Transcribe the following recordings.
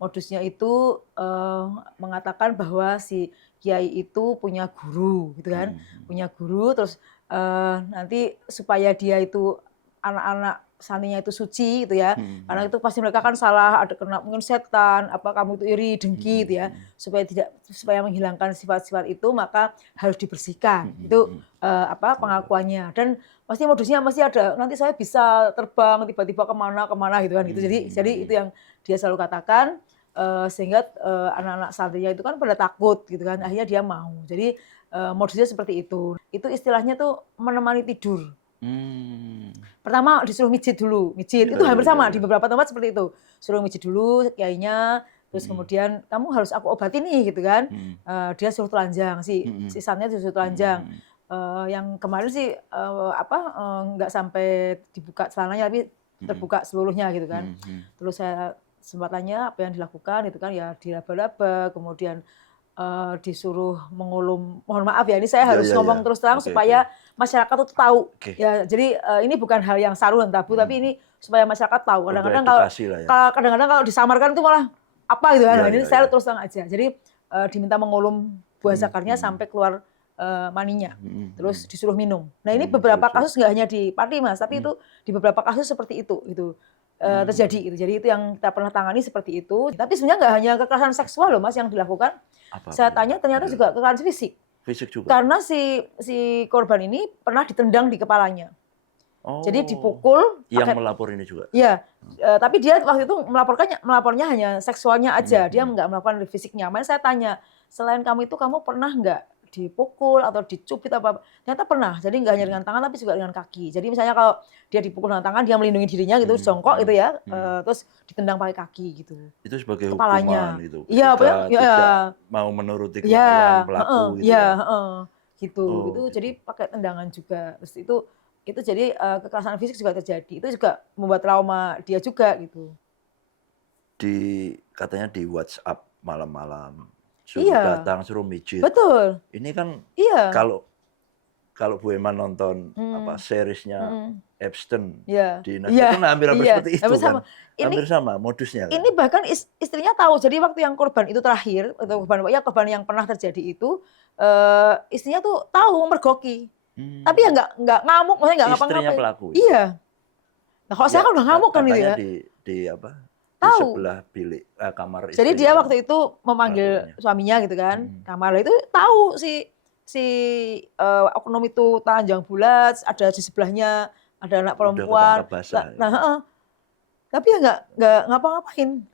modusnya itu mengatakan bahwa si kiai itu punya guru, gitu kan, punya guru, terus nanti supaya dia itu anak-anak santrinya itu suci, gitu ya, karena itu pasti mereka kan salah, ada kena mungkin setan, apa kamu itu iri, dengki, gitu ya, supaya menghilangkan sifat-sifat itu maka harus dibersihkan, itu pengakuannya. Dan pasti modusnya masih ada, nanti saya bisa terbang tiba-tiba kemana gitu kan, gitu. Jadi itu yang dia selalu katakan, sehingga anak-anak santrinya itu kan pada takut, gitu kan, akhirnya dia mau. Jadi modusnya seperti itu. Itu istilahnya tuh menemani tidur. Pertama disuruh mijit dulu, itu hampir sama di beberapa tempat seperti itu. Suruh mijit dulu kiainya, terus kemudian kamu harus aku obati nih, gitu kan. Dia suruh telanjang, si santrinya disuruh telanjang. Yang kemarin sih nggak sampai dibuka celananya, tapi terbuka seluruhnya, gitu kan. Terus saya sempat tanya apa yang dilakukan, gitu kan, ya diraba-raba, kemudian disuruh mengulum, mohon maaf ya, ini saya harus ngomong terus terang supaya masyarakat itu tahu. Ya, jadi ini bukan hal yang saru dan tabu, tapi ini supaya masyarakat tahu. Kadang-kadang kalau disamarkan itu malah apa, gitu kan. Ini saya terus terang aja. Jadi diminta mengulum buah zakarnya sampai keluar maninya, terus disuruh minum. Nah, ini beberapa kasus nggak hanya di Pati, Mas, tapi itu di beberapa kasus seperti itu, gitu. Terjadi, gitu. Jadi itu yang kita pernah tangani seperti itu. Tapi sebenarnya nggak hanya kekerasan seksual loh, Mas, yang dilakukan. Saya tanya ternyata juga kekerasan fisik. Fisik juga. Karena si korban ini pernah ditendang di kepalanya. Jadi dipukul. Yang melapor ini juga. Iya, tapi dia waktu itu melapornya hanya seksualnya aja. Dia nggak melakukan fisiknya. Makanya saya tanya, selain kamu itu kamu pernah nggak dipukul atau dicubit apa? Ternyata pernah. Jadi nggak hanya dengan tangan tapi juga dengan kaki. Jadi misalnya kalau dia dipukul dengan tangan, dia melindungi dirinya gitu, jongkok gitu ya, terus ditendang pakai kaki gitu. Itu sebagai kepalanya. Hukuman gitu. Iya, tidak mau menuruti kemauan pelaku gitu. Gitu. Itu jadi pakai tendangan juga. Terus itu jadi kekerasan fisik juga terjadi. Itu juga membuat trauma dia juga gitu. Katanya di WhatsApp malam-malam. Suruh datang, suruh mijit. Betul. Ini kan iya. kalau Bu Emma nonton seriesnya Epstein di Netflix kan hampir seperti itu kan. Hampir sama modusnya kan. Ini bahkan istrinya tahu. Jadi waktu yang korban itu terakhir, atau korban yang pernah terjadi itu, istrinya tuh tahu mergoki. Tapi ya nggak ngamuk, maksudnya nggak ngapa-ngapain. Istrinya pelaku. Iya. Nah, kalau saya kan udah ngamuk kan gitu ya. Di Tahu. Di sebelah bilik kamar istri. Jadi dia waktu itu memanggil suaminya gitu kan, kamar itu tahu si oknum itu telanjang bulat, ada di sebelahnya ada anak perempuan. Tapi ya nggak ngapa-ngapain.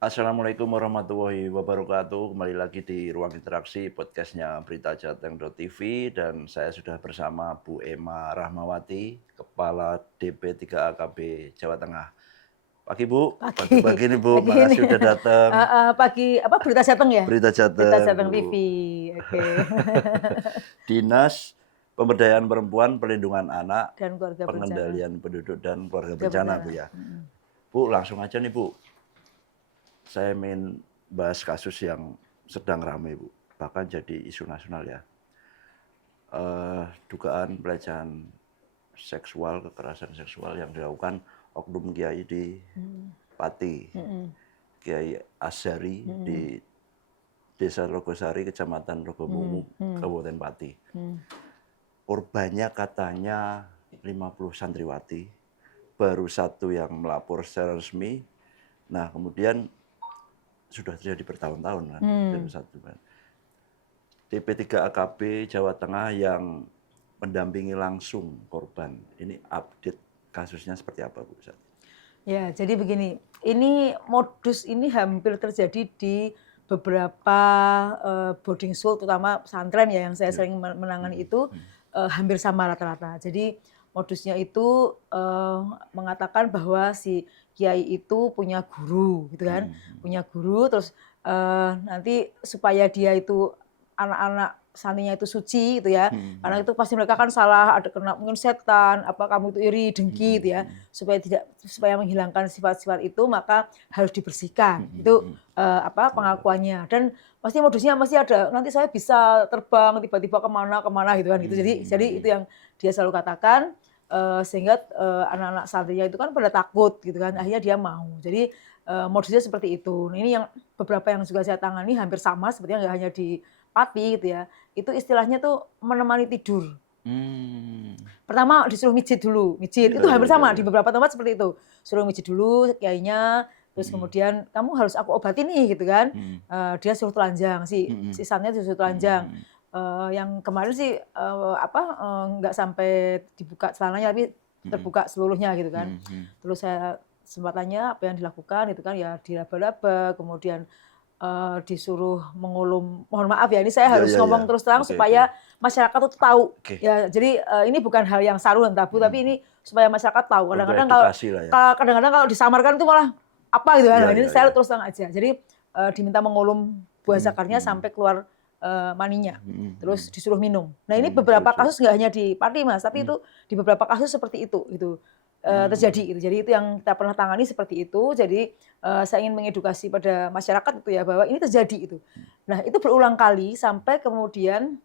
Assalamualaikum warahmatullahi wabarakatuh. Kembali lagi di Ruang Interaksi, podcastnya Berita Jateng.tv, dan saya sudah bersama Bu Emma Rahmawati, Kepala DP3AKB Jawa Tengah. Pagi Bu. Pagi ini Bu, makasih sudah datang. Pagi apa, Berita Jateng ya? Berita Jateng. Berita Jateng TV. Oke. Dinas Pemberdayaan Perempuan, Perlindungan Anak, dan Keluarga Pengendalian Penduduk dan Keluarga Bencana Bu ya. Bu, langsung aja nih Bu. Saya ingin bahas kasus yang sedang ramai Bu, bahkan jadi isu nasional ya. Dugaan pelecehan seksual, kekerasan seksual yang dilakukan oknum kiai di Pati, Kiai Asyari di Desa Rogosari, Kecamatan Rogomungu, Kabupaten Pati. Korbannya katanya 50 santriwati, baru satu yang melapor secara resmi. Nah, kemudian sudah terjadi bertahun-tahun kan, DP3AKB Jawa Tengah yang mendampingi langsung korban. Ini update kasusnya seperti apa Bu? Ya, jadi begini, ini modus ini hampir terjadi di beberapa boarding school, terutama pesantren ya yang saya sering menangani itu, hampir sama rata-rata. Jadi modusnya itu mengatakan bahwa si kiai itu punya guru, gitu kan, punya guru, terus nanti supaya dia itu anak-anak santrinya itu suci gitu ya. Karena itu pasti mereka kan salah, ada kena mungkin setan, apa kamu itu iri, dengki gitu ya. Supaya menghilangkan sifat-sifat itu maka harus dibersihkan. Itu pengakuannya. Dan pasti modusnya masih ada, nanti saya bisa terbang tiba-tiba kemana gitu kan gitu. Jadi itu yang dia selalu katakan, sehingga anak-anak santrinya itu kan pada takut gitu kan, akhirnya dia mau. Jadi modusnya seperti itu. Nah, ini yang beberapa yang juga saya tangani hampir sama, sepertinya nggak hanya di Pati gitu ya. Itu istilahnya tuh menemani tidur. Pertama disuruh mijit dulu, mijit. Itu hampir sama di beberapa tempat seperti itu. Suruh mijit dulu kiainya, terus kemudian kamu harus aku obati nih gitu kan. Dia suruh telanjang, si sannya disuruh telanjang. Yang kemarin sih nggak sampai dibuka celananya, tapi terbuka seluruhnya gitu kan. Terus saya sempat tanya apa yang dilakukan itu kan, ya diraba-raba, kemudian disuruh mengulum, mohon maaf ya ini saya harus ngomong terus terang supaya masyarakat tuh tahu. Ya, jadi ini bukan hal yang saru dan tabu, tapi ini supaya masyarakat tahu. Kadang-kadang kalau disamarkan itu malah apa gitu kan. Ini saya terus terang aja. Jadi diminta mengulum buah zakarnya sampai keluar maninya, terus disuruh minum. Nah, ini beberapa kasus nggak hanya di Pati Mas, tapi itu di beberapa kasus seperti itu gitu. Terjadi gitu. Jadi itu yang kita pernah tangani seperti itu. Jadi saya ingin mengedukasi pada masyarakat itu ya, bahwa ini terjadi itu. Nah, itu berulang kali sampai kemudian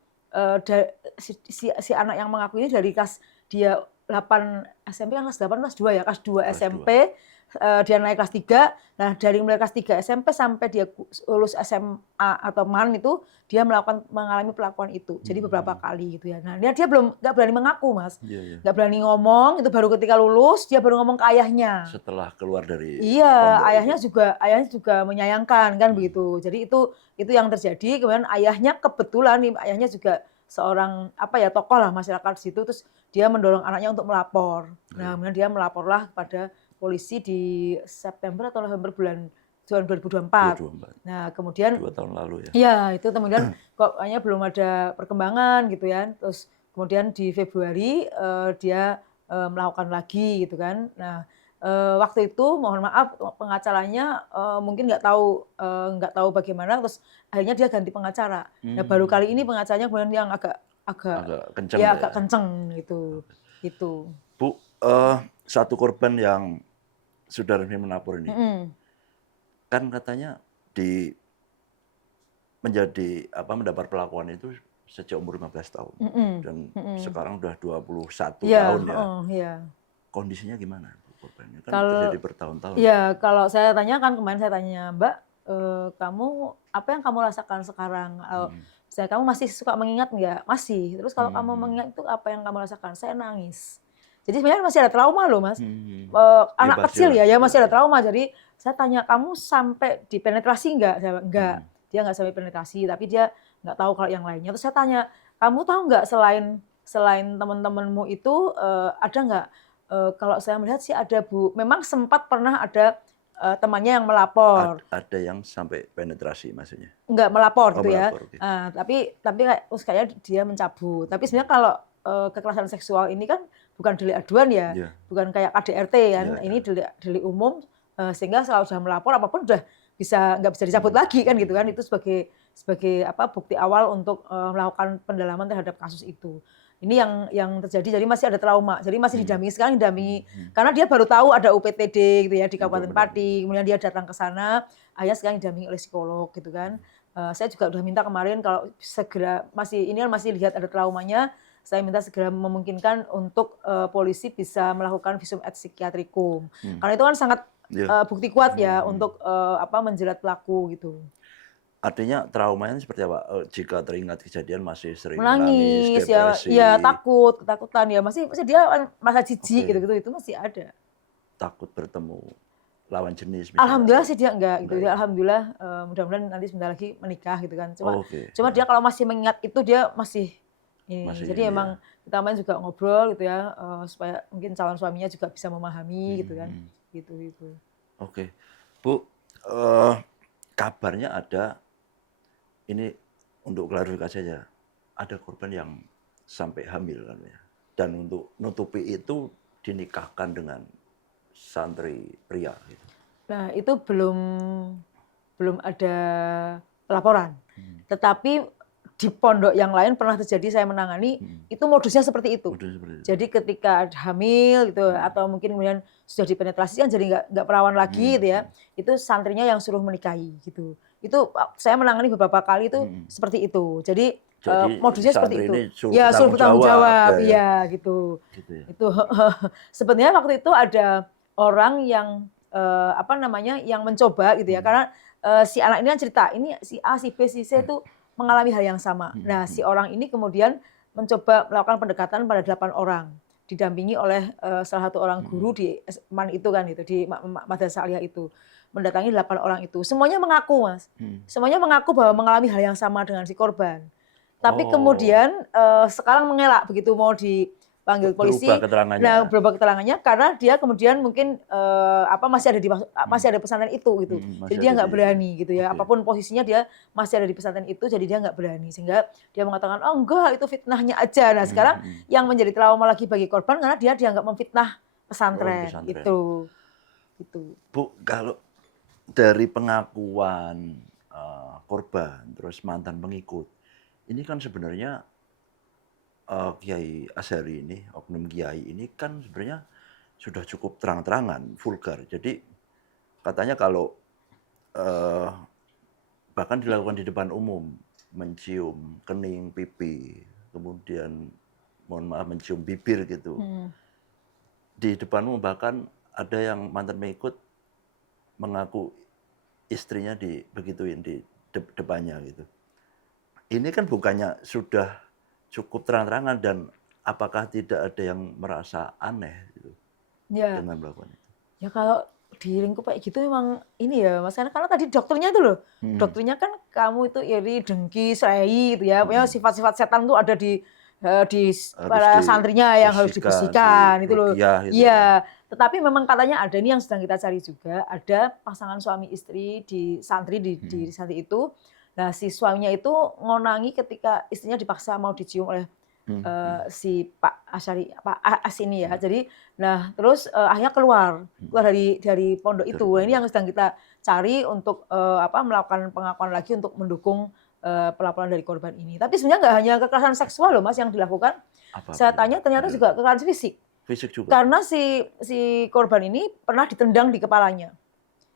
si anak yang mengaku ini dari kelas dia 8 SMP kan kelas 8 kelas 2 ya, kelas 2 SMP dia naik kelas 3. Nah, dari mulai kelas 3 SMP sampai dia lulus SMA atau MAN itu dia mengalami pelakuan itu. Jadi beberapa kali gitu ya. Nah, dia nggak berani mengaku, Mas. Nggak berani ngomong, itu baru ketika lulus dia baru ngomong ke ayahnya. Setelah keluar dari ayahnya juga menyayangkan kan begitu. Jadi itu yang terjadi. Kemudian ayahnya kebetulan nih, ayahnya juga seorang tokoh lah masyarakat di situ, terus dia mendorong anaknya untuk melapor. Nah, kemudian dia melaporlah kepada polisi di September atau November bulan 2024. Nah, kemudian 2 tahun lalu ya. Iya, itu kemudian kok kayaknya belum ada perkembangan gitu ya. Terus kemudian di Februari dia melakukan lagi gitu kan. Nah, waktu itu mohon maaf pengacaranya mungkin nggak tahu bagaimana, terus akhirnya dia ganti pengacara. Nah, baru kali ini pengacaranya kemudian yang agak kenceng agak kenceng gitu. Gitu. Bu, satu korban yang sudah resmi melapor ini, kan katanya mendapat perlakuan itu sejak umur 15 tahun dan sekarang udah 21 tahun ya. Kondisinya gimana korbannya? Kan terjadi bertahun-tahun. Iya, kalau saya tanyakan kemarin, saya tanya, Mbak, kamu apa yang kamu rasakan sekarang? Misalnya kamu masih suka mengingat nggak? Masih. Terus kalau kamu mengingat itu apa yang kamu rasakan? Saya nangis. Jadi sebenarnya masih ada trauma loh, Mas. Anak kecil ya masih ada trauma. Jadi saya tanya, kamu sampai dipenetrasi nggak? Saya bilang, enggak. Dia nggak sampai penetrasi, tapi dia nggak tahu kalau yang lainnya. Terus saya tanya, kamu tahu nggak selain teman-temanmu itu ada nggak? Kalau saya melihat sih ada, Bu. Memang sempat pernah ada temannya yang melapor. Ada yang sampai penetrasi maksudnya? Enggak melapor gitu ya. Okay. Tapi kayaknya dia mencabut. Tapi sebenarnya kalau kekerasan seksual ini kan bukan delik aduan ya, bukan kayak KDRT kan. Ini delik umum, sehingga kalau sudah melapor apapun udah nggak bisa dicabut lagi kan gitu kan. Itu sebagai bukti awal untuk melakukan pendalaman terhadap kasus itu. Ini yang terjadi, jadi masih ada trauma. Jadi masih didampingi karena dia baru tahu ada UPTD gitu ya di Kabupaten Pati. Kemudian dia datang ke sana, ayah sekarang didampingi oleh psikolog gitu kan. Saya juga udah minta kemarin kalau segera masih lihat ada traumanya, saya minta segera memungkinkan untuk polisi bisa melakukan visum et psikiatrikum. Karena itu kan sangat bukti kuat ya untuk menjerat pelaku gitu. Artinya traumanya seperti apa? Jika teringat kejadian masih sering menangis, depresi, ya ketakutan ya, masih dia masa jijik gitu itu masih ada. Takut bertemu lawan jenis. Misalnya. Alhamdulillah sih dia enggak gitu. Ya, alhamdulillah mudah-mudahan nanti sebentar lagi menikah gitu kan. Cuma dia kalau masih mengingat itu dia masih ini. Jadi emang kita main juga ngobrol gitu ya, supaya mungkin calon suaminya juga bisa memahami gitu kan. Gitu. Oke. Bu, kabarnya ada, ini untuk klarifikasi saja, ada korban yang sampai hamil kan ya. Dan untuk nutupi itu dinikahkan dengan santri pria gitu. Nah, itu belum ada laporan. Tetapi di pondok yang lain pernah terjadi saya menangani, itu modusnya seperti itu. Udah seperti itu. Jadi ketika ada hamil gitu atau mungkin kemudian sudah dipenetrasi kan jadi nggak perawan lagi gitu ya. Itu santrinya yang suruh menikahi gitu. Itu saya menangani beberapa kali itu seperti itu. Jadi modusnya seperti santri itu. ini suruh Ya suruh bertanggung jawab, ya. iya gitu. Gitu ya. Itu sebenarnya waktu itu ada orang yang yang mencoba gitu ya. Karena si anak ini kan cerita, ini si A, si B, si C itu mengalami hal yang sama. Nah, si orang ini kemudian mencoba melakukan pendekatan pada 8 orang, didampingi oleh salah satu orang guru di MAN itu kan gitu, di Madrasah Aliyah itu. Mendatangi 8 orang itu. Semuanya mengaku, Mas. Semuanya mengaku bahwa mengalami hal yang sama dengan si korban. Tapi kemudian sekarang mengelak begitu mau dipanggil polisi. Berubah keterangannya. Nah, berubah keterangannya karena dia kemudian mungkin masih ada pesantren itu gitu. Jadi dia nggak berani gitu ya. Apapun posisinya dia masih ada di pesantren itu, jadi dia nggak berani. Sehingga dia mengatakan, oh enggak, itu fitnahnya aja. Nah, sekarang yang menjadi trauma lagi bagi korban karena dia dianggap memfitnah pesantren. Itu. Bu, kalau dari pengakuan korban terus mantan pengikut, ini kan sebenarnya Kiai Azhari ini, oknum Kiai ini kan sebenarnya sudah cukup terang-terangan, vulgar. Jadi katanya kalau bahkan dilakukan di depan umum, mencium kening, pipi, kemudian mohon maaf mencium bibir gitu. Di depan umum bahkan ada yang mantan pengikut mengaku istrinya begituin di depannya gitu. Ini kan bukannya sudah cukup terang-terangan dan apakah tidak ada yang merasa aneh gitu dengan melakukan itu? Ya kalau di lingkup kayak gitu memang ini ya Mas, karena tadi dokternya itu loh, dokternya kan kamu itu iri, dengki, serai gitu ya, pokoknya sifat-sifat setan tuh ada di para santrinya yang harus dibersihkan itu loh. Iya, tetapi memang katanya ada ini yang sedang kita cari juga, ada pasangan suami istri di santri di santri itu. Nah, si suaminya itu ngonangi ketika istrinya dipaksa mau dicium oleh si Pak Asyari, Pak As ini ya. Jadi, nah terus akhirnya keluar dari pondok itu. Nah, ini yang sedang kita cari untuk melakukan pengakuan lagi untuk mendukung pelaporan dari korban ini. Tapi sebenarnya nggak hanya kekerasan seksual loh Mas yang dilakukan. Saya tanya ternyata juga kekerasan fisik. Fisik juga. Karena si korban ini pernah ditendang di kepalanya.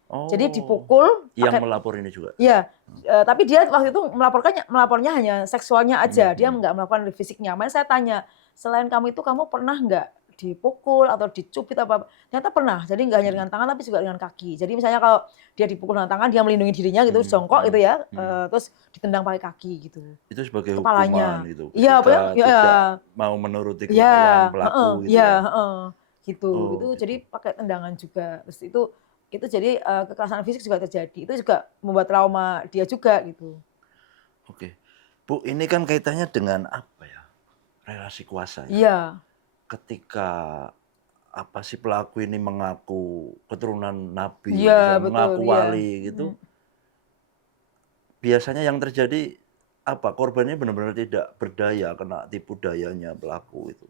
Jadi dipukul. Yang melapor ini juga? Iya, tapi dia waktu itu melapornya hanya seksualnya aja, dia nggak melakukan fisiknya. Makanya saya tanya, selain kamu itu kamu pernah nggak dipukul atau dicubit apa? Ternyata pernah, jadi nggak hanya dengan tangan tapi juga dengan kaki. Jadi misalnya kalau dia dipukul dengan tangan, dia melindungi dirinya gitu, jongkok gitu ya, terus ditendang pakai kaki gitu. Itu sebagai kepalanya. Hukuman gitu? Iya, tidak mau menuruti kemauan pelaku gitu ya? Gitu. Itu jadi pakai tendangan juga. Terus itu jadi kekerasan fisik juga terjadi. Itu juga membuat trauma dia juga gitu. Oke. Bu, ini kan kaitannya dengan apa ya? Relasi kuasa ya? Iya. Ketika si pelaku ini mengaku keturunan nabi, mengaku wali gitu. Biasanya yang terjadi korbannya benar-benar tidak berdaya, kena tipu dayanya pelaku itu.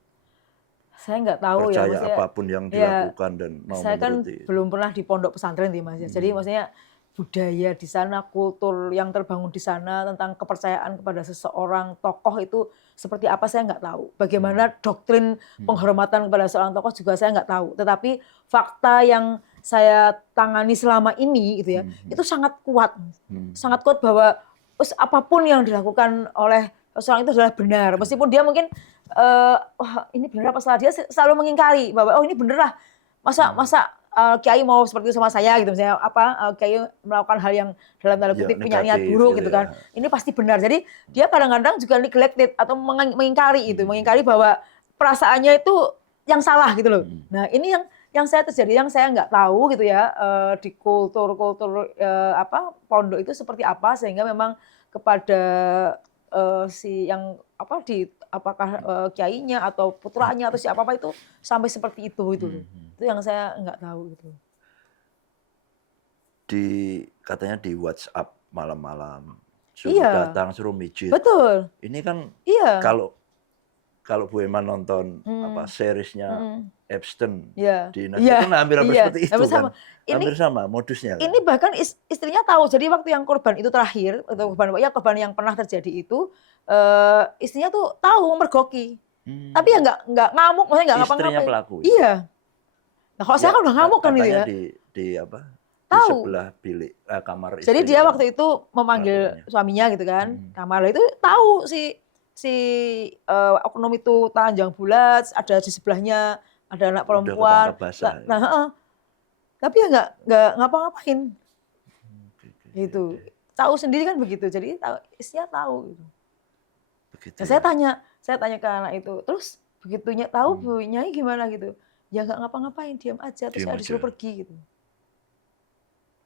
Saya nggak tahu percaya ya, apapun yang dilakukan dan mau saya menuruti. Kan belum pernah di pondok pesantren nih Mas ya. Jadi maksudnya budaya di sana, kultur yang terbangun di sana tentang kepercayaan kepada seseorang tokoh itu seperti apa saya nggak tahu. Bagaimana doktrin penghormatan kepada seorang tokoh juga saya nggak tahu. Tetapi fakta yang saya tangani selama ini gitu ya, itu sangat kuat. Sangat kuat bahwa apapun yang dilakukan oleh seorang itu adalah benar. Meskipun dia mungkin ini benar apa salah, dia selalu mengingkari bahwa ini bener lah. Masa Kiai mau seperti itu sama saya gitu, misalnya Kiai melakukan hal yang dalam tanda kutip punya niat buruk gitu kan. Ini pasti benar. Jadi dia kadang-kadang juga neglected atau mengingkari itu, mengingkari bahwa perasaannya itu yang salah gitu loh. Nah, ini yang saya terjadi, yang saya nggak tahu gitu ya, di kultur pondok itu seperti apa, sehingga memang kepada si yang apakah kiainya atau putranya atau siapa itu sampai seperti itu itu yang saya nggak tahu gitu. Katanya di WhatsApp malam-malam suruh datang, suruh mijit. Betul. Ini kan kalau Bu Ema nonton seriesnya Epstein di Netflix kan hampir seperti itu kan. Hampir sama modusnya kan. Ini bahkan istrinya tahu. Jadi waktu yang korban itu terakhir, atau korban yang pernah terjadi itu, istrinya tuh tahu mergoki. Hmm. Tapi ya nggak ngamuk, maksudnya nggak Istrinya ngapa-ngapain. pelaku. Iya. Nah kalau saya Ya, kan udah ngamuk kan gitu katanya ya. di apa? Di Tahu. sebelah bilik kamar Jadi istrinya dia kan waktu itu memanggil pelakuannya. suaminya gitu kan. Hmm. Kamar itu tahu si oknum itu telanjang bulat, ada di sebelahnya ada anak Udah perempuan. ketangkap basah. Nah, heeh. Tapi ya nggak ngapa-ngapain. Oke. Gitu. Tahu sendiri kan begitu. Jadi istrinya tahu gitu. Begitu Nah, ya. saya tanya ke anak itu, terus begitunya tahu Bu Nyai gimana gitu. Ya nggak ngapa-ngapain, diam aja, terus Diam saya disuruh aja. pergi gitu.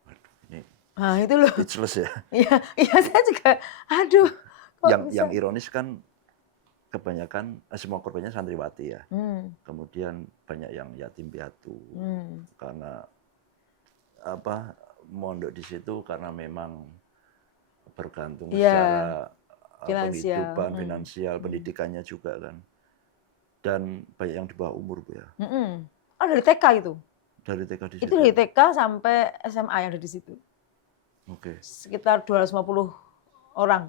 Waduh, ini Nah itu loh. speechless ya. Iya, saya juga, aduh, kok bisa. Yang ironis kan kebanyakan semua korbannya santriwati ya. Kemudian banyak yang yatim piatu karena apa mondok di situ karena memang bergantung secara penghidupan, finansial, pendidikannya juga kan. Dan banyak yang di bawah umur Bu ya. Oh dari TK itu? Dari TK di situ. Itu dari TK sampai SMA yang ada di situ. Oke. Sekitar 250 orang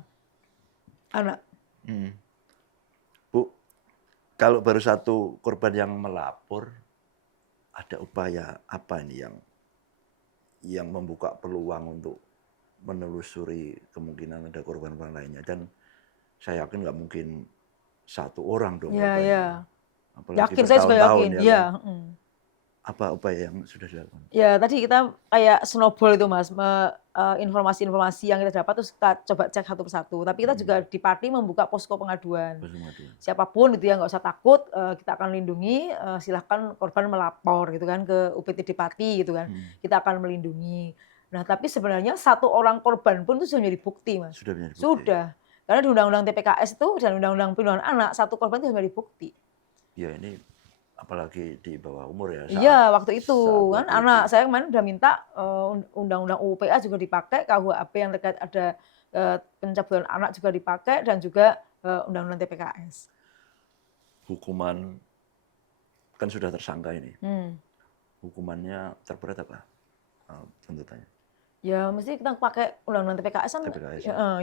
anak. Bu, kalau baru satu korban yang melapor, ada upaya apa ini yang membuka peluang untuk menelusuri kemungkinan ada korban-korban lainnya? Dan saya yakin nggak mungkin satu orang dong korbannya. Iya. Apalagi Yakin, saya juga yakin. ya. Kan? Apa upaya yang sudah dilakukan? Ya tadi kita kayak snowball itu Mas, informasi-informasi yang kita dapat terus kita coba cek satu persatu. Tapi kita juga di Pati membuka posko pengaduan. Siapapun itu ya nggak usah takut, kita akan lindungi, silahkan korban melapor gitu kan ke UPTD Pati gitu kan. Kita akan melindungi. Nah tapi sebenarnya satu orang korban pun itu sudah menjadi bukti Mas. Sudah menjadi bukti. Sudah. Karena di Undang-Undang TPKS itu dan Undang-Undang Perlindungan Anak, satu korban itu sudah menjadi bukti. Ya ini apalagi di bawah umur ya. Iya waktu itu kan anak saya kemarin udah minta undang-undang UPA juga dipakai, KUHP yang terkait ada pencabulan anak juga dipakai dan juga undang-undang TPKS. Hukuman kan sudah tersangka ini. Hukumannya terberat apa tuntutannya? Ya mesti kita pakai undang-undang TPKS kan.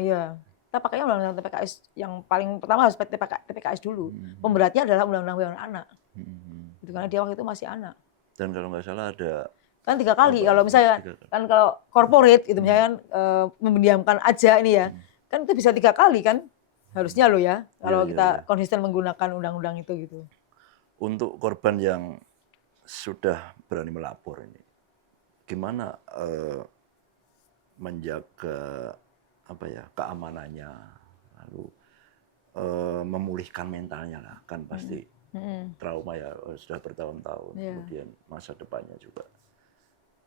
Iya. Kita pakainya undang-undang TPKS yang paling pertama harus TPKS dulu. Pemberatnya adalah undang-undang perlindungan anak. Itu karena dia waktu itu masih anak. Dan kalau nggak salah ada kan 3 kali kalau misalnya kan kalau corporate gitu misalnya kan mendiamkan aja ini ya. Kan itu bisa 3 kali kan harusnya loh ya kalau kita konsisten menggunakan undang-undang itu gitu. Untuk korban yang sudah berani melapor ini gimana menjaga apa ya keamanannya lalu memulihkan mentalnya lah kan pasti trauma ya sudah bertahun-tahun kemudian masa depannya juga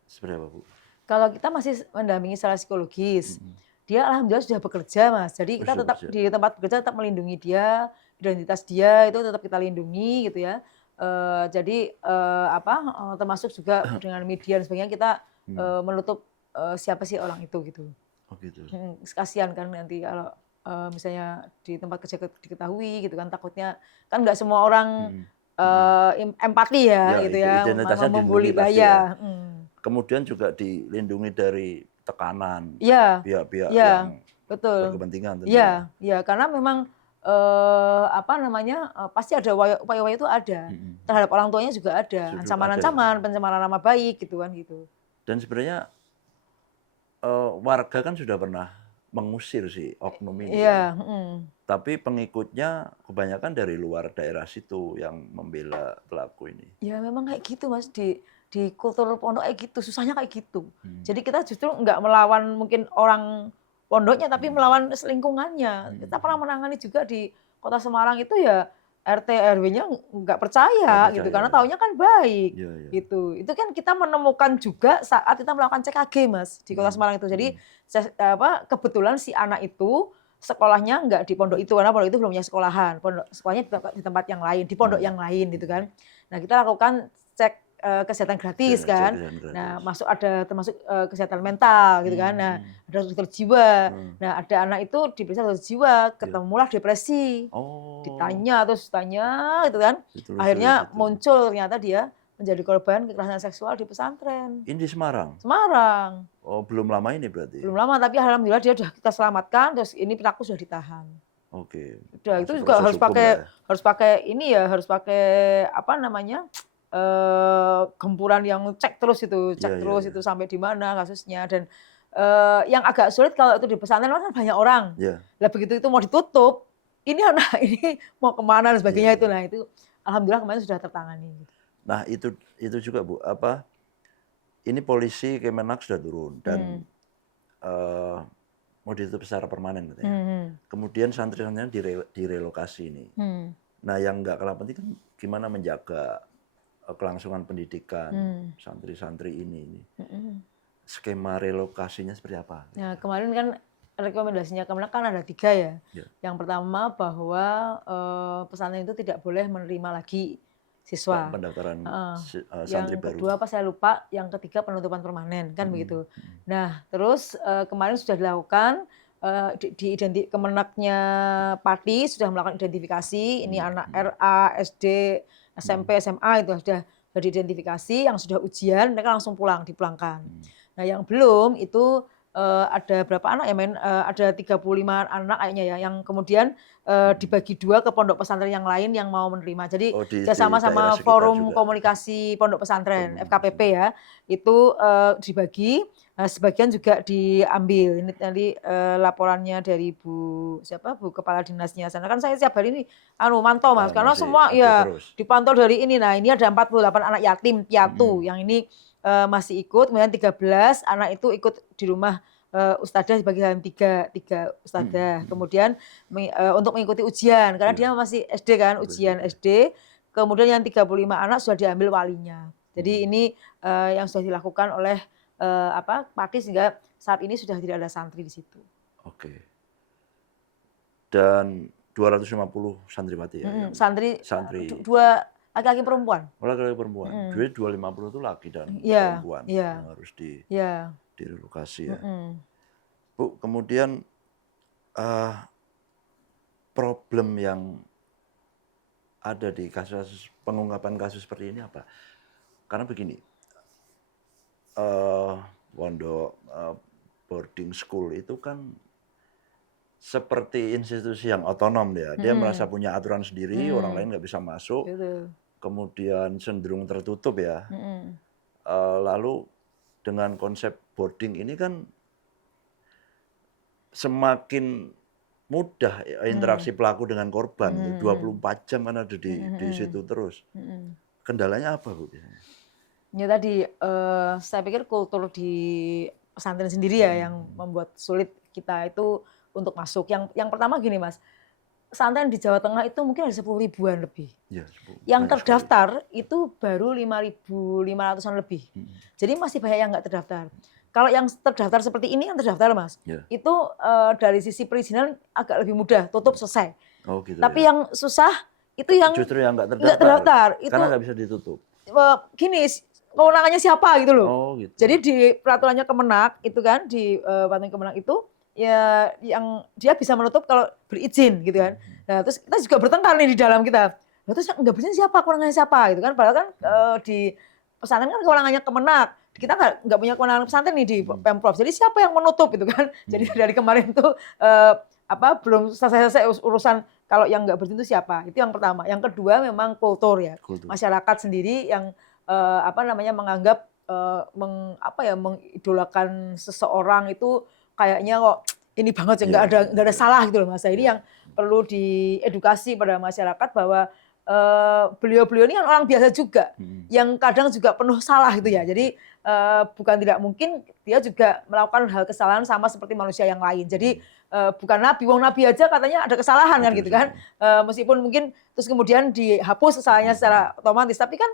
seperti apa Bu? Kalau kita masih mendampingi secara psikologis dia alhamdulillah sudah bekerja Mas jadi kita tetap di tempat bekerja tetap melindungi dia identitas dia itu tetap kita lindungi gitu ya jadi termasuk juga dengan media dan sebagainya kita menutup siapa sih orang itu gitu. Oh gitu. Kasihan kan nanti kalau misalnya di tempat kerja diketahui gitu kan takutnya kan nggak semua orang empati ya gitu ya membuli bahaya. Kemudian juga dilindungi dari tekanan pihak-pihak yang berkepentingan tentunya. Iya karena memang pasti ada upaya-upaya itu ada terhadap orang tuanya juga ada ancaman-ancaman pencemaran nama baik gitu kan gitu. Dan sebenarnya warga kan sudah pernah mengusir si oknum ini. Tapi pengikutnya kebanyakan dari luar daerah situ yang membela pelaku ini. Ya memang kayak gitu Mas di kultur pondok kayak gitu susahnya kayak gitu. Jadi kita justru nggak melawan mungkin orang pondoknya tapi melawan lingkungannya. Kita pernah menangani juga di Kota Semarang itu ya RT RW-nya nggak percaya gitu karena taunya kan baik gitu. Itu kan kita menemukan juga saat kita melakukan CKG Mas di Kota Semarang itu. Jadi kebetulan si anak itu sekolahnya nggak di pondok itu karena pondok itu belum punya sekolahan. Sekolahnya di tempat yang lain, di pondok yang lain gitu kan. Nah, kita lakukan cek kesehatan gratis kan. Nah, termasuk kesehatan mental gitu kan. Nah, ada dokter jiwa. Nah, ada anak itu diperiksa dokter jiwa, ketemulah depresi. Ditanya gitu kan. Akhirnya muncul ternyata dia menjadi korban kekerasan seksual di pesantren. Ini di Semarang? Semarang. Oh, belum lama ini berarti? Belum lama, tapi alhamdulillah dia sudah kita selamatkan, terus ini pelaku sudah ditahan. Oke. Udah itu Masih juga proses hukum lah ya. harus pakai apa namanya? Gempuran yang cek terus Iya, iya, iya. itu sampai di mana kasusnya dan yang agak sulit kalau itu di pesantren kan banyak orang. Iya, Lah begitu itu mau ditutup, ini anak ini mau kemana dan iya, sebagainya itu. iya. Nah itu alhamdulillah kemarin sudah tertangani. Nah, itu juga Bu, apa ini polisi Kemenak sudah turun dan eh, mau ditutup secara permanen katanya. Hmm. Kemudian santri-santrinya direlokasi ini. Hmm. Nah, yang nggak kalah penting kan gimana menjaga kelangsungan pendidikan santri-santri ini. Skema relokasinya seperti apa? Nah, kemarin kan rekomendasinya Kemenak kan ada 3 ya. Ya. Yang pertama bahwa pesantren itu tidak boleh menerima lagi siswa. Pendaftaran Yang santri baru. kedua apa saya lupa, yang ketiga penutupan permanen kan begitu. Nah, terus kemarin sudah dilakukan Kemenaknya Pati sudah melakukan identifikasi, ini anak RA, SD, SMP, SMA itu sudah diidentifikasi, yang sudah ujian mereka langsung dipulangkan. Nah, yang belum itu ada berapa anak ya ada 35 anak kayaknya ya yang kemudian dibagi 2 ke pondok pesantren yang lain yang mau menerima. Jadi sama-sama forum juga. Komunikasi Pondok Pesantren FKPP ya itu dibagi. Nah, sebagian juga diambil. Ini tadi laporannya dari Bu Kepala Dinasnya sana. Kan saya setiap hari ini mantau Mas karena semua ya terus. dipantau dari ini. Nah, ini ada 48 anak yatim piatu yang ini masih ikut, kemudian 13 anak itu ikut di rumah ustadzah dibagi dalam tiga ustadzah. Kemudian untuk mengikuti ujian karena dia masih SD kan, ujian SD. Kemudian yang 35 anak sudah diambil walinya. Jadi ini yang sudah dilakukan oleh Pati sehingga saat ini sudah tidak ada santri di situ. Oke. Dan 250 santriwati ya. Santri 2 laki-laki perempuan. Laki-laki perempuan. Jadi 250 itu laki dan perempuan yang harus direlokasi ya. Bu, kemudian problem yang ada di kasus pengungkapan kasus seperti ini apa? Karena begini, pondok boarding school itu kan seperti institusi yang otonom ya. Dia merasa punya aturan sendiri, orang lain nggak bisa masuk. Kemudian cenderung tertutup ya. Lalu dengan konsep boarding ini kan semakin mudah interaksi pelaku dengan korban. 24 jam kan ada di situ terus. Kendalanya apa Bu? Ya tadi saya pikir kultur di pesantren sendiri ya yang membuat sulit kita itu untuk masuk. Yang pertama gini Mas, pesantren di Jawa Tengah itu mungkin ada 10 ribuan lebih. Ya, yang terdaftar itu baru 5.500-an lebih. Jadi masih banyak yang nggak terdaftar. Kalau yang terdaftar seperti ini yang terdaftar Mas, itu dari sisi perizinan agak lebih mudah, tutup selesai. Oh, gitu, tapi yang susah itu yang justru yang nggak terdaftar. Itu karena nggak bisa ditutup. Gini, kewenangannya siapa gitu loh. Oh, gitu. Jadi di peraturannya Kemenak itu kan di peraturan Kemenak itu ya yang dia bisa menutup kalau berizin gitu kan. Nah, terus kita juga bertengkar nih di dalam kita. Nah, terus yang nggak berizin siapa, kewenangannya siapa gitu kan. Padahal kan di pesantren kan kewenangannya Kemenak. Kita nggak punya kewenangan pesantren nih di Pemprov. Jadi siapa yang menutup gitu kan. Jadi dari kemarin tuh belum selesai urusan kalau yang nggak berizin itu siapa. Itu yang pertama. Yang kedua memang kultur ya. Masyarakat sendiri yang menganggap mengidolakan seseorang itu kayaknya kok ini banget ya nggak ada salah gitu loh Mas. Ini yang perlu diedukasi pada masyarakat bahwa beliau-beliau ini kan orang biasa juga yang kadang juga penuh salah gitu ya. Jadi bukan tidak mungkin dia juga melakukan hal kesalahan sama seperti manusia yang lain. Jadi bukan nabi, wong nabi aja katanya ada kesalahan kan gitu kan. Meskipun mungkin terus kemudian dihapus kesalahannya secara otomatis, tapi kan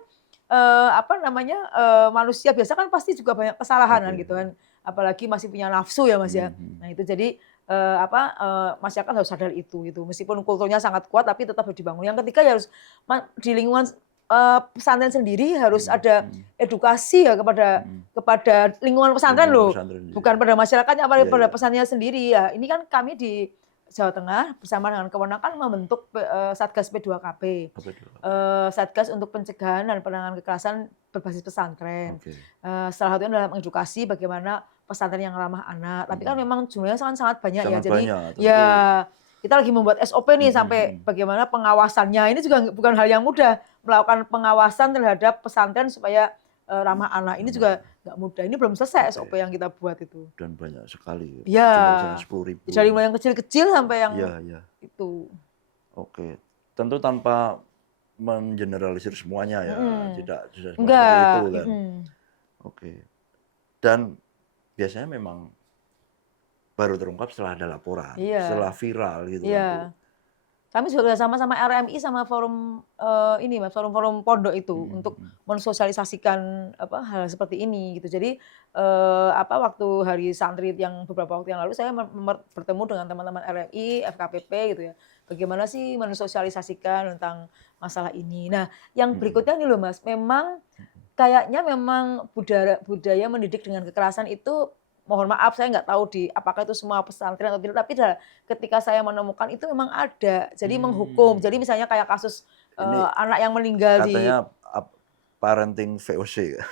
manusia biasa kan pasti juga banyak kesalahan kan gitu kan, apalagi masih punya nafsu ya Mas ya. Nah itu jadi masyarakat harus sadar itu gitu, meskipun kulturnya sangat kuat tapi tetap harus dibangun. Yang ketiga ya harus di lingkungan pesantren sendiri harus ada edukasi ya kepada lingkungan pesantren loh, bukan pada masyarakatnya, apalagi pada pesantrennya sendiri ya. Ini kan kami di Jawa Tengah bersama dengan Kemenak membentuk Satgas P2KB, Satgas untuk pencegahan dan penanganan kekerasan berbasis pesantren. Salah satunya adalah mengedukasi bagaimana pesantren yang ramah anak. Tapi kan memang jumlahnya sangat banyak ya. Jadi ya kita lagi membuat SOP nih sampai bagaimana pengawasannya. Ini juga bukan hal yang mudah melakukan pengawasan terhadap pesantren supaya ramah anak. Ini juga nggak mudah. Ini belum selesai SOP yang kita buat itu. Dan banyak sekali. Ya. Jumlahnya 10.000. Dari mulai yang kecil-kecil sampai yang itu. Oke. Tentu tanpa mengeneralisir semuanya ya. Tidak seperti Enggak. itu kan. Oke. Dan biasanya memang baru terungkap setelah ada laporan, setelah viral gitu kan. Kami juga sama RMI sama forum ini Mas, forum-forum pondok itu untuk mensosialisasikan hal seperti ini gitu. Jadi waktu hari santri yang beberapa waktu yang lalu saya bertemu dengan teman-teman RMI, FKPP gitu ya. Bagaimana sih mensosialisasikan tentang masalah ini. Nah, yang berikutnya nih loh Mas, memang kayaknya memang budaya mendidik dengan kekerasan itu, mohon maaf saya nggak tahu apakah itu semua pesantren atau tidak, tapi ketika saya menemukan itu memang ada. Jadi menghukum. Jadi misalnya kayak kasus anak yang meninggal katanya parenting VOC.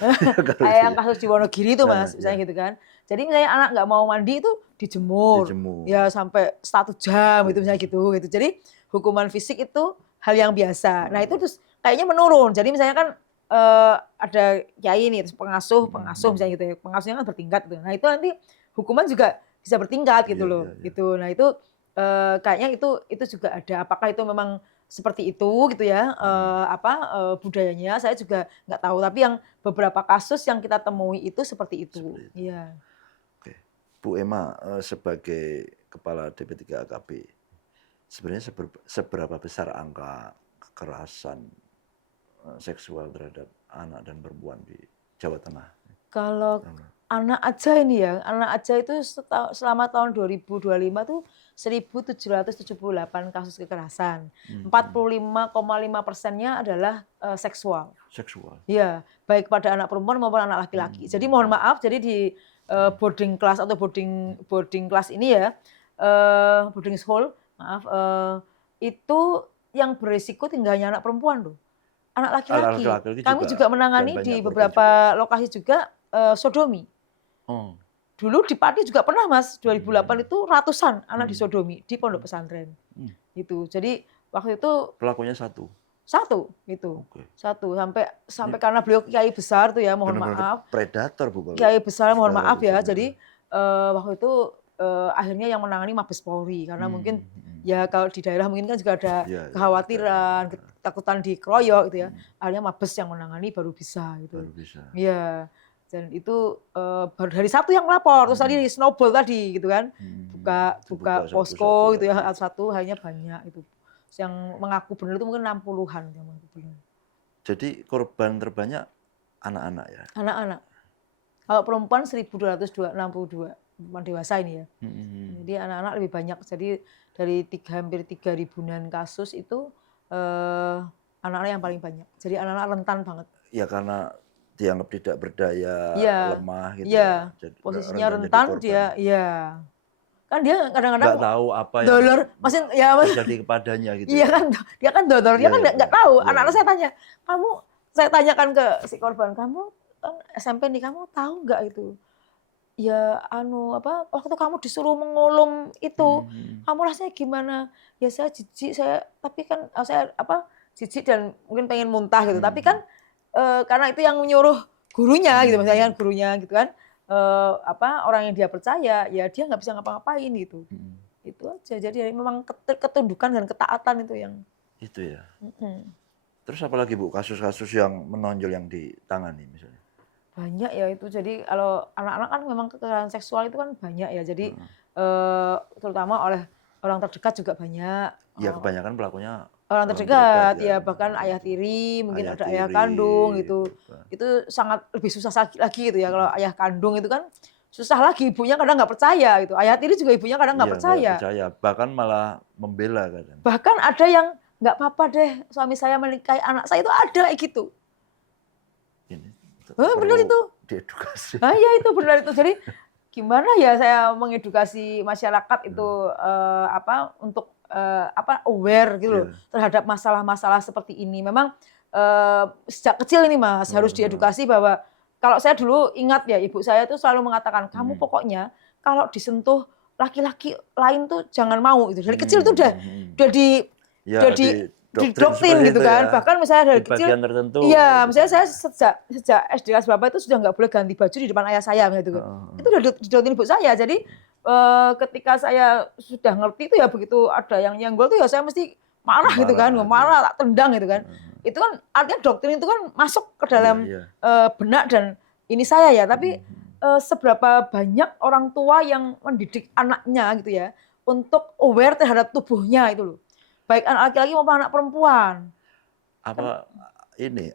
Kayak yang kasus di Wonogiri itu Mas, misalnya gitu kan. Jadi misalnya anak nggak mau mandi itu dijemur. Ya sampai 1 jam gitu misalnya gitu. Jadi hukuman fisik itu hal yang biasa. Nah itu terus kayaknya menurun. Jadi misalnya kan ada kiai nih, terus pengasuh misalnya gitu ya. Pengasuhnya kan bertingkat gitu. Nah itu nanti hukuman juga bisa bertingkat gitu loh. Gitu. Nah itu kayaknya itu juga ada. Apakah itu memang seperti itu gitu ya, budayanya saya juga nggak tahu. Tapi yang beberapa kasus yang kita temui itu seperti itu. Iya. Oke, Bu Emma sebagai Kepala DP3 AKB, sebenarnya seberapa besar angka kekerasan seksual terhadap anak dan perempuan di Jawa Tengah? Kalau anak aja ini ya, anak aja itu selama tahun 2025 tuh 1.778 kasus kekerasan. 45,5%-nya adalah seksual. Seksual? Iya, baik pada anak perempuan maupun anak laki-laki. Jadi mohon maaf, jadi di boarding class atau boarding class ini ya, boarding school, maaf, itu yang berisiko tinggalnya anak perempuan loh. Anak laki-laki. Kami juga menangani di beberapa lokasi juga sodomi. Dulu di Pati juga pernah Mas, 2008 itu ratusan anak disodomi di pondok pesantren. Gitu. Jadi waktu itu pelakunya satu gitu. Satu sampai karena beliau kiai besar tuh ya, mohon maaf. Predator Bu. Kiai besar mohon maaf ya. Jadi waktu itu akhirnya yang menangani Mabes Polri karena mungkin ya kalau di daerah mungkin kan juga ada kekhawatiran, ketakutan dikeroyok gitu ya. Akhirnya Mabes yang menangani baru bisa gitu. Iya. Dan itu baru dari satu yang melapor, terus tadi snowball tadi gitu kan. Buka posko gitu ya, satu hanya banyak itu. Yang mengaku benar itu mungkin 60-an yang mengaku benar. Jadi korban terbanyak anak-anak ya? Anak-anak. Kalau perempuan 1.262 perempuan dewasa ini ya. Jadi anak-anak lebih banyak. Jadi dari hampir 3.000-an kasus itu anak-anak yang paling banyak. Jadi anak-anak rentan banget. Ya karena dianggap tidak berdaya, lemah gitu. Iya. Posisinya rentan dia, kan dia kadang-kadang nggak tahu apa yang donor, terjadi kepadanya gitu. Iya kan, dia kan donor, dia kan nggak tahu. Anak-anak saya tanya, saya tanyakan ke si korban, kamu kan SMP nih, kamu tahu nggak itu? Ya waktu kamu disuruh mengulum itu, kamu rasanya gimana? Ya saya jijik, tapi kan saya jijik dan mungkin pengen muntah gitu. Tapi kan karena itu yang menyuruh gurunya gitu, misalnya gurunya gitu kan. Orang yang dia percaya ya dia nggak bisa ngapa-ngapain gitu. Itu aja. Jadi memang ketundukan dan ketaatan itu yang itu ya. Terus apalagi Bu kasus-kasus yang menonjol yang ditangani misalnya? Banyak ya itu. Jadi kalau anak-anak kan memang kekerasan seksual itu kan banyak ya. Jadi terutama oleh orang terdekat juga banyak. Ya kebanyakan pelakunya orang terdekat ya, bahkan ayah tiri, mungkin ada ayah kandung gitu. Itu sangat lebih susah lagi gitu ya. Kalau ayah kandung itu kan susah lagi, ibunya kadang nggak percaya gitu. Ayah tiri juga ibunya kadang nggak percaya. Bahkan malah membela kadang. Bahkan ada yang nggak apa-apa deh suami saya menikahi anak saya, itu ada kayak gitu. Benar itu. Diedukasi. Ya itu benar itu. Jadi gimana ya saya mengedukasi masyarakat itu untuk aware gitu loh terhadap masalah-masalah seperti ini. Memang sejak kecil ini Mas harus diedukasi bahwa kalau saya dulu ingat ya ibu saya itu selalu mengatakan kamu pokoknya kalau disentuh laki-laki lain tuh jangan mau itu. Dari kecil tuh udah di Ya, udah doktrin didoktrin gitu itu kan. ya, Bahkan misalnya dari di kecil, bagian tertentu. iya, gitu misalnya kan. saya sejak SD kelas berapa itu sudah nggak boleh ganti baju di depan ayah saya gitu. Itu udah didoktrin ibu saya. Jadi ketika saya sudah ngerti itu ya begitu ada yang nyenggol tuh ya saya mesti marah gitu kan, marah tak tendang gitu kan. Itu kan artinya doktrin itu kan masuk ke dalam benak dan ini saya ya, tapi seberapa banyak orang tua yang mendidik anaknya gitu ya untuk aware terhadap tubuhnya itu loh. Baik anak laki-laki maupun anak perempuan. Apa ini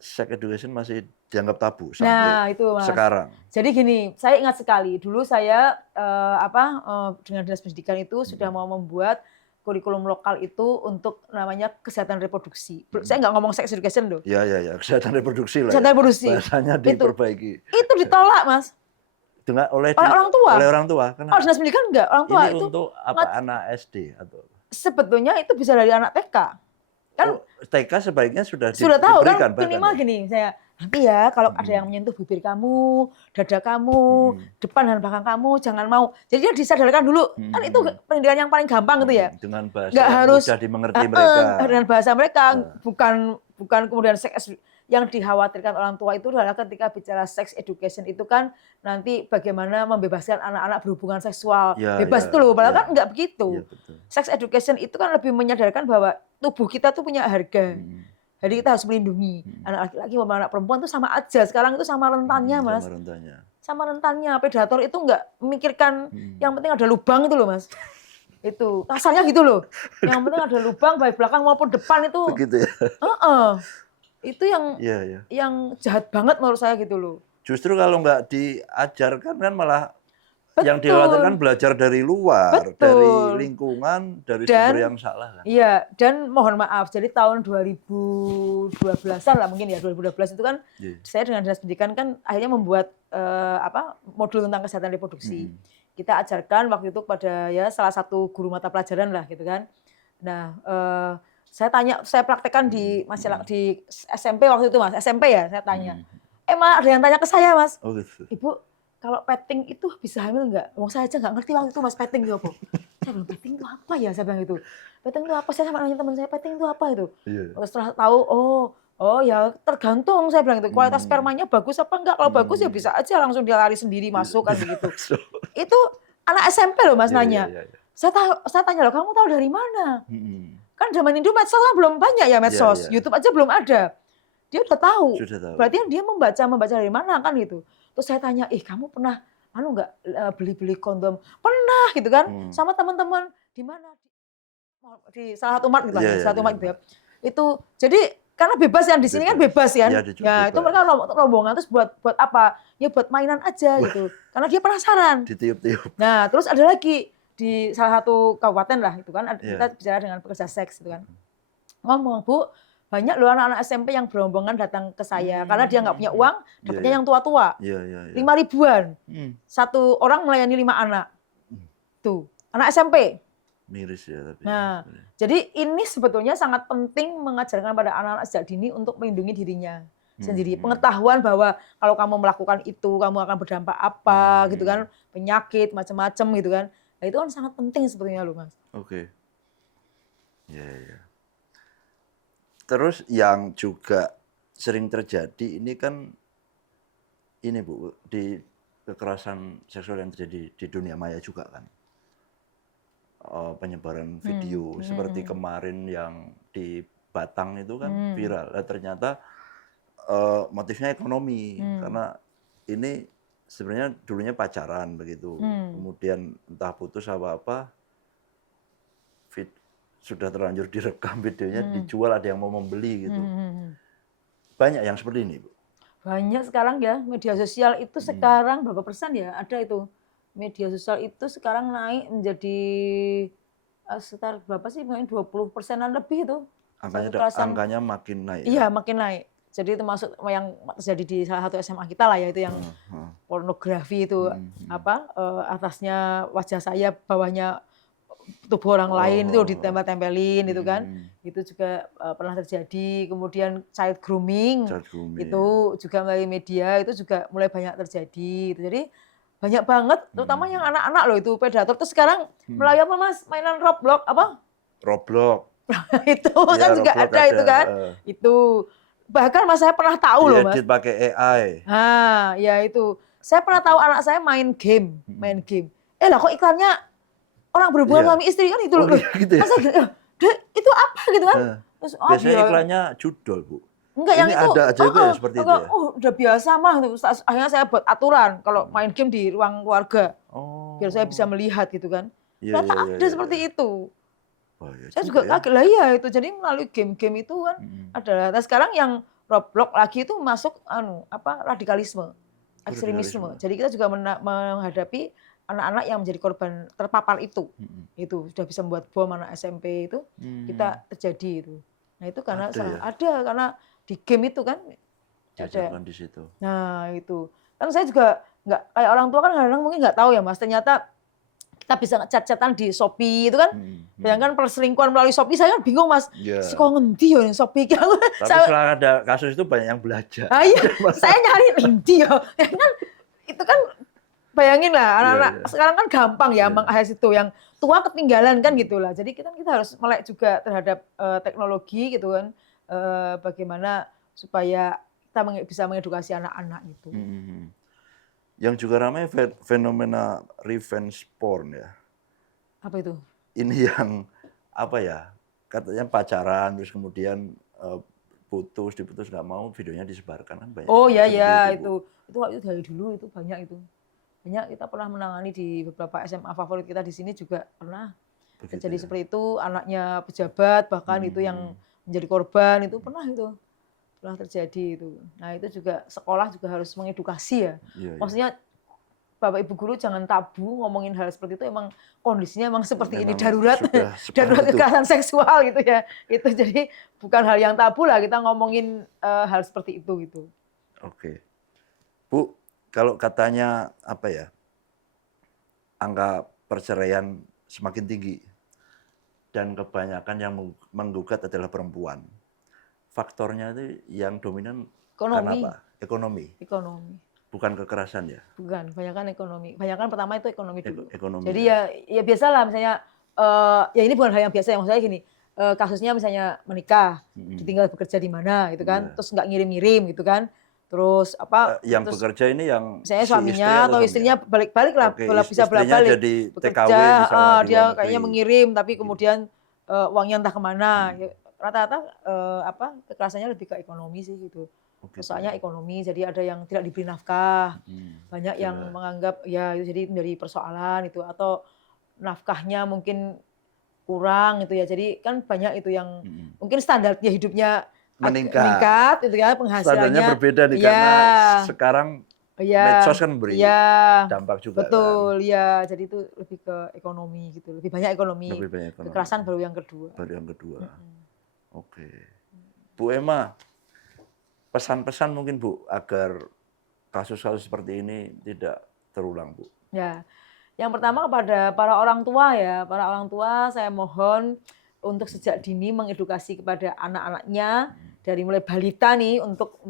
sex education masih dianggap tabu Nah, sampai itu Mas. sekarang? Jadi gini, saya ingat sekali dulu saya dengan Dinas Pendidikan itu sudah mau membuat kurikulum lokal itu untuk namanya kesehatan reproduksi. Saya nggak ngomong sex education loh. Ya, kesehatan reproduksi lah. Kesehatan reproduksi. Bahasanya diperbaiki. Itu ditolak, Mas. Oleh orang tua. Oleh orang tua. Kenapa? Dinas Pendidikan enggak. Orang tua ini itu untuk apa? Anak SD atau? Sebetulnya itu bisa dari anak TK. Kan TK sebaiknya sudah tahu diberikan, kan minimal gini, saya nanti ya kalau ada yang menyentuh bibir kamu, dada kamu, depan dan belakang kamu jangan mau. Jadi dia disadarkan dulu. Kan itu pendidikan yang paling gampang gitu ya. Dengan bahasa nggak yang harus mudah dimengerti mereka. Dengan bahasa mereka, bukan kemudian seks. Yang dikhawatirkan orang tua itu adalah ketika bicara sex education itu kan nanti bagaimana membebaskan anak-anak berhubungan seksual bebas itu loh, padahal kan enggak begitu. Sex education itu kan lebih menyadarkan bahwa tubuh kita tuh punya harga. Jadi kita harus melindungi anak laki-laki maupun anak perempuan itu sama aja. Sekarang itu sama rentannya, Mas. Sama rentannya. Predator itu enggak memikirkan yang penting ada lubang itu loh, Mas. Itu kasarnya gitu loh. Yang penting ada lubang baik belakang maupun depan itu. Begitu ya. Itu yang jahat banget menurut saya gitu loh. Justru kalau nggak diajarkan kan malah yang dikhawatirkan belajar dari luar, dari lingkungan, dari sumber yang salah kan. Iya, dan mohon maaf, jadi tahun 2012-an lah mungkin ya, 2012 itu kan saya dengan Dinas Pendidikan kan akhirnya membuat modul tentang kesehatan reproduksi. Kita ajarkan waktu itu kepada ya salah satu guru mata pelajaran lah gitu kan. Nah, saya praktekkan di SMP waktu itu, Mas. SMP ya, saya tanya. Malah ada yang tanya ke saya, Mas. Oh, gitu. Ibu, kalau petting itu bisa hamil nggak? Saya aja nggak ngerti waktu itu, Mas, petting itu apa. Saya bilang, petting itu apa ya? Saya bilang gitu. Petting itu apa? Saya sama nanya teman saya, petting itu apa itu? Terus setelah tahu, oh ya tergantung, saya bilang gitu. Kualitas spermanya bagus apa enggak? Kalau bagus ya bisa aja langsung dia lari sendiri masuk kan begitu. Itu anak SMP loh, Mas, nanya. Saya tanya loh, kamu tahu dari mana? Kan zaman itu medsos belum banyak ya medsos, YouTube aja belum ada. Dia udah tahu. Berarti dia membaca dari mana kan gitu. Terus saya tanya, kamu pernah nggak beli kondom? Pernah gitu kan, sama teman-teman di mana? Di salah satu mart gitu ya, salah satu mart gitu ya. Itu jadi karena bebas kan di sini kan bebas kan. Ya itu mereka rombongan terus buat apa? Ya buat mainan aja gitu. Karena dia penasaran. Ditiup-tiup. Nah terus ada lagi di salah satu kabupaten lah itu kan kita bicara dengan pekerja seks itu kan, ngomong, Bu, banyak loh anak-anak SMP yang berombongan datang ke saya karena dia nggak punya uang, dapatnya yang tua-tua, 5 ribuan, satu orang melayani 5 anak, tuh anak SMP. Miris ya tapi. Nah, jadi ini sebetulnya sangat penting mengajarkan pada anak-anak sejak dini untuk melindungi dirinya sendiri. Pengetahuan bahwa kalau kamu melakukan itu kamu akan berdampak apa gitu kan, penyakit macam-macam gitu kan. Nah, itu kan sangat penting sebetulnya loh, Mas. Oke. Ya. Terus yang juga sering terjadi ini kan ini Bu, di kekerasan seksual yang terjadi di dunia maya juga kan. Penyebaran video seperti kemarin yang di Batang itu kan viral. Ternyata motifnya ekonomi karena ini sebenarnya dulunya pacaran begitu, kemudian entah putus apa sudah terlanjur direkam videonya, dijual, ada yang mau membeli gitu. Banyak yang seperti ini, Bu. Banyak sekarang ya, media sosial itu sekarang berapa persen ya ada itu. Media sosial itu sekarang naik menjadi sekitar berapa sih, mungkin 20%-an lebih itu. Angkanya makin naik. Iya, makin naik. Jadi termasuk yang terjadi di salah satu SMA kita lah ya, itu yang pornografi itu atasnya wajah saya, bawahnya tubuh orang lain itu ditempel-tempelin itu kan. Itu juga pernah terjadi. Kemudian child grooming itu juga melalui media itu juga mulai banyak terjadi. Jadi banyak banget, terutama yang anak-anak loh itu predator. Terus sekarang melalui apa Mas? Mainan Roblox apa? Roblox. Itu Iya, kan juga Roblox ada itu kan. heeh. Itu bahkan Mas saya pernah tahu loh Mas. Diedit pakai AI. Nah, ya itu. Saya pernah tahu anak saya main game. Lah kok iklannya orang berhubungan Iya. suami istri kan itu Oh, loh. gitu ya? Masa Dek, itu apa gitu kan? Heeh. Terus Biasanya dia iklannya judol, Bu. enggak yang Ini itu ada aja juga ya seperti itu ya? oh udah biasa mah tuh. Akhirnya saya buat aturan kalau main game di ruang keluarga Oh. biar saya bisa melihat gitu kan. Iya, Ternyata iya, iya, ada iya, seperti iya. itu. Wah, ya Saya juga juga ya. kaget lah iya itu. Jadi melalui game-game itu kan adalah. Nah sekarang yang Roblox lagi itu masuk radikalisme, ekstremisme. Radikalisme. Jadi kita juga menghadapi anak-anak yang menjadi korban terpapar itu. Itu sudah bisa membuat bom anak SMP itu kita terjadi itu. Nah itu karena karena di game itu kan ada. Diajarkan di situ. Nah itu kan saya juga nggak kayak orang tua kan kadang-kadang mungkin nggak tahu ya Mas. Ternyata kita bisa chat-chatan di Shopee itu kan. Bayangkan perselingkuhan melalui Shopee, saya kan bingung Mas. Iya. Kok ngendi ya Shopee? Tapi setelah ada kasus itu banyak yang belajar. Iya, saya nyari ngendi ya. Kan itu kan bayangin lah anak-anak sekarang kan gampang ya mengakses itu, yang tua ketinggalan kan gitulah. Jadi kita harus melek juga terhadap teknologi gitu kan. Bagaimana supaya kita bisa mengedukasi anak-anak itu. Yang juga ramai fenomena revenge porn ya. Apa itu? Ini yang apa ya? Katanya pacaran terus kemudian diputus nggak mau, videonya disebarkan kan banyak. Oh iya ya itu dari dulu itu banyak itu. Banyak kita pernah menangani di beberapa SMA favorit kita di sini juga pernah terjadi seperti itu, anaknya pejabat bahkan itu yang menjadi korban itu pernah terjadi itu. Nah itu juga sekolah juga harus mengedukasi ya. Maksudnya Bapak Ibu guru jangan tabu ngomongin hal seperti itu, emang kondisinya emang seperti ini, darurat kekerasan seksual gitu ya. Itu jadi bukan hal yang tabu lah kita ngomongin hal seperti itu gitu. Oke. Bu, kalau katanya angka perceraian semakin tinggi dan kebanyakan yang menggugat adalah perempuan. Faktornya itu yang dominan karena apa? Ekonomi. Bukan kekerasan ya? Bukan, kebanyakan ekonomi. Kebanyakan pertama itu ekonomi dulu. Jadi ya biasalah misalnya, ya ini bukan hal yang biasa, maksud saya gini, kasusnya misalnya menikah, ditinggal bekerja di mana gitu kan, terus nggak ngirim-ngirim gitu kan, terus yang terus, bekerja ini yang misalnya suaminya atau istrinya balik-balik lah, bisa bolak-balik jadi bekerja, TKW misalnya dia kayaknya mengirim tapi kemudian uangnya entah kemana. Rata-rata kekerasannya lebih ke ekonomi sih gitu. Soalnya ekonomi, jadi ada yang tidak diberi nafkah, banyak yang menganggap ya itu jadi menjadi persoalan itu, atau nafkahnya mungkin kurang gitu ya. Jadi kan banyak itu yang mungkin standarnya hidupnya meningkat itu ya, penghasilannya standarnya berbeda nih karena sekarang medsos kan beri dampak juga. Betul, ya. Jadi itu lebih ke ekonomi gitu, lebih banyak ekonomi. Kekerasan baru yang kedua. Oke. Bu Emma, pesan-pesan mungkin Bu agar kasus-kasus seperti ini tidak terulang, Bu. Ya, yang pertama kepada para orang tua ya, para orang tua saya mohon untuk sejak dini mengedukasi kepada anak-anaknya dari mulai balita nih untuk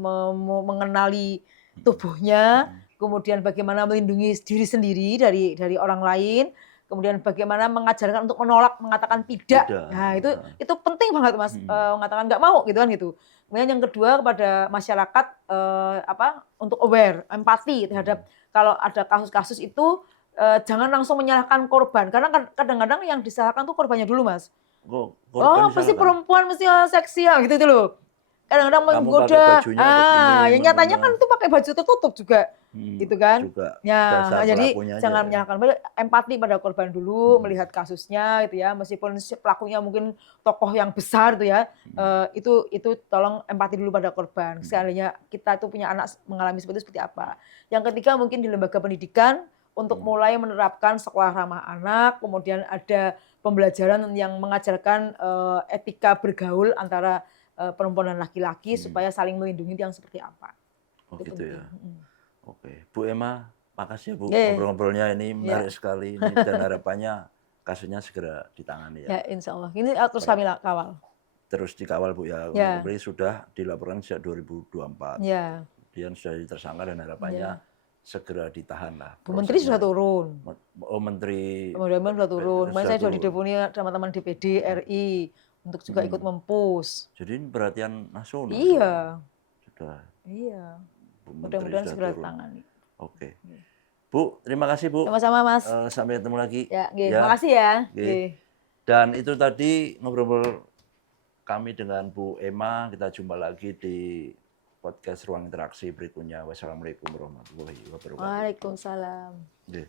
mengenali tubuhnya, kemudian bagaimana melindungi diri sendiri dari orang lain, kemudian bagaimana mengajarkan untuk menolak, mengatakan tidak. Nah itu penting banget Mas, mengatakan nggak mau gitu kan gitu. Kemudian yang kedua kepada masyarakat untuk aware, empati terhadap kalau ada kasus-kasus itu jangan langsung menyalahkan korban, karena kadang-kadang yang disalahkan tuh korbannya dulu Mas. Pasti perempuan mesti seksi ya gitu loh. Kadang-kadang menggoda. Yang nyatanya kan itu pakai baju tertutup juga. Gitu kan. Ya, jadi jangan menyalahkan, empati pada korban dulu, melihat kasusnya gitu ya. Meskipun pelakunya mungkin tokoh yang besar gitu ya. Itu tolong empati dulu pada korban. Seandainya kita itu punya anak mengalami seperti itu seperti apa. Yang ketiga mungkin di lembaga pendidikan untuk mulai menerapkan sekolah ramah anak, kemudian ada pembelajaran yang mengajarkan etika bergaul antara perempuan dan laki-laki supaya saling melindungi yang seperti apa. Gitu ya. Oke, Bu Emma, makasih Bu ngobrol-ngobrolnya ini menarik sekali ini, dan harapannya kasusnya segera ditangani ya. Ya, insya Allah. Ini terus kami kawal. Terus dikawal Bu ya. Sudah dilaporkan sejak 2024. Ya. Kemudian sudah tersangka dan harapannya segera ditahan lah. Bu Menteri sudah prosesnya. turun. Oh, Menteri Mudah-mudahan sudah turun. Kemarin saya sudah turun. diteleponi sama teman DPD RI untuk juga ikut mempush. Jadi ini perhatian nasional. Iya. Sudah. Iya. Bu Menteri Mudah-mudahan sudah segera turun. ditangani. Oke. Bu, terima kasih Bu. Sama-sama Mas. Sampai ketemu lagi. Ya, nggih. Ya. Makasih ya. Nggih. Nggih. Dan itu tadi ngobrol kami dengan Bu Emma. Kita jumpa lagi di podcast Ruang Interaksi berikutnya. Wassalamualaikum warahmatullahi wabarakatuh. Waalaikumsalam. Nggih.